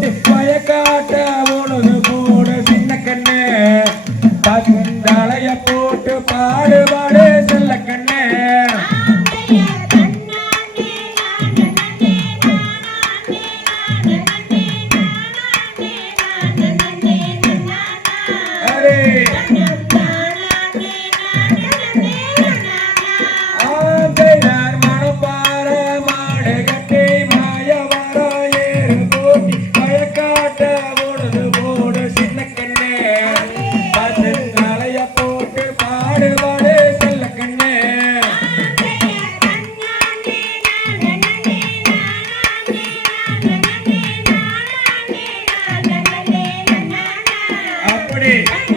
போட்டு வயக்காட்ட உனது போடு சின்ன கண்ணு. பகுந்தாளைய போட்டு பாடுபாடு செல்ல கண்ணு. Amen.